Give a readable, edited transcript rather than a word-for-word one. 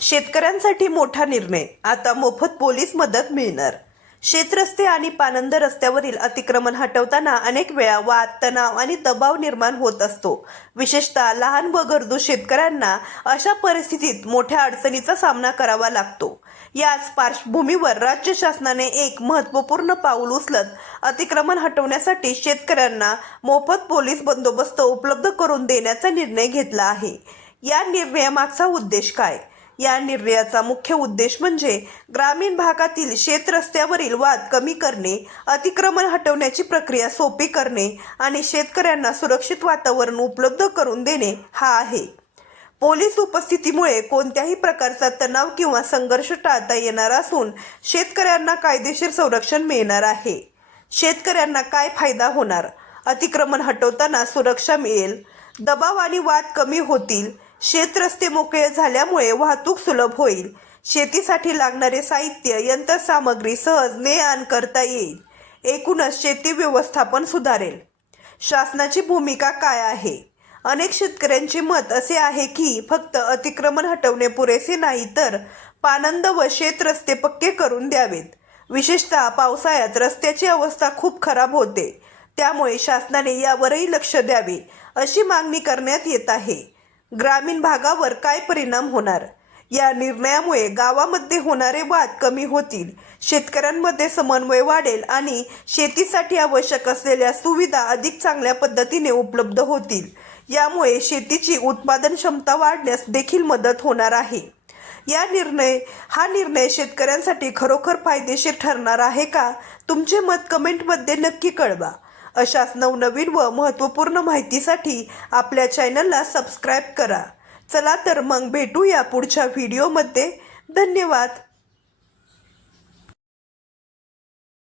शेतकऱ्यांसाठी मोठा निर्णय, आता मोफत पोलीस मदत मिळणार। शेतरस्ते आणि पानंद रस्त्यावरील अतिक्रमण हटवताना अनेक वेळा वाद, तणाव आणि दबाव निर्माण होत असतो। विशेषतः लहान व गरजू शेतकऱ्यांना अशा परिस्थितीत मोठ्या अडचणीचा सामना करावा लागतो। याच पार्श्वभूमीवर राज्य शासनाने एक महत्त्वपूर्ण पाऊल उचलत अतिक्रमण हटवण्यासाठी शेतकऱ्यांना मोफत पोलीस बंदोबस्त उपलब्ध करून देण्याचा निर्णय घेतला आहे। या निर्णयामागचा उद्देश काय? या निर्णयाचा मुख्य उद्देश म्हणजे ग्रामीण भागातील शेतरस्त्यावरील वाद कमी करणे, अतिक्रमण हटवण्याची प्रक्रिया सोपी करणे आणि शेतकऱ्यांना सुरक्षित वातावरण उपलब्ध करून देणे हा आहे। पोलीस उपस्थितीमुळे कोणत्याही प्रकारचा तणाव किंवा संघर्ष टाळता येणार असून शेतकऱ्यांना कायदेशीर संरक्षण मिळणार आहे। शेतकऱ्यांना काय फायदा होणार? अतिक्रमण हटवताना सुरक्षा मिळेल, दबाव आणि वाद कमी होतील, शेतरस्ते मोकळे झाल्यामुळे वाहतूक सुलभ होईल, शेतीसाठी लागणारे साहित्य, यंत्रसामग्री सहज ने-आण करता येईल, एकूणच शेती व्यवस्थापन सुधारेल। शासनाची भूमिका काय आहे? अनेक शेतकऱ्यांचे मत असे आहे की फक्त अतिक्रमण हटवणे पुरेसे नाही, तर पानंद व शेतरस्ते पक्के करून द्यावेत। विशेषतः पावसाळ्यात रस्त्याची अवस्था खूप खराब होते, त्यामुळे शासनाने यावरही लक्ष द्यावे अशी मागणी करण्यात येत आहे। ग्रामीण भागावर काय परिणाम होणार? या निर्णयामुळे गावामध्ये होणारे वाद कमी होतील, शेतकऱ्यांमध्ये समन्वय वाढेल आणि शेतीसाठी आवश्यक असलेल्या सुविधा अधिक चांगल्या पद्धतीने उपलब्ध होतील। यामुळे शेतीची उत्पादन क्षमता वाढण्यास देखील मदत होणार आहे। हा निर्णय शेतकऱ्यांसाठी खरोखर फायदेशीर ठरणार आहे का? तुमचे मत कमेंटमध्ये नक्की कळवा। अशाच नवनवीन व महत्त्वपूर्ण माहितीसाठी आपल्या चॅनलला सबस्क्राईब करा। चला तर मग भेटूया पुढच्या व्हिडिओमध्ये। धन्यवाद।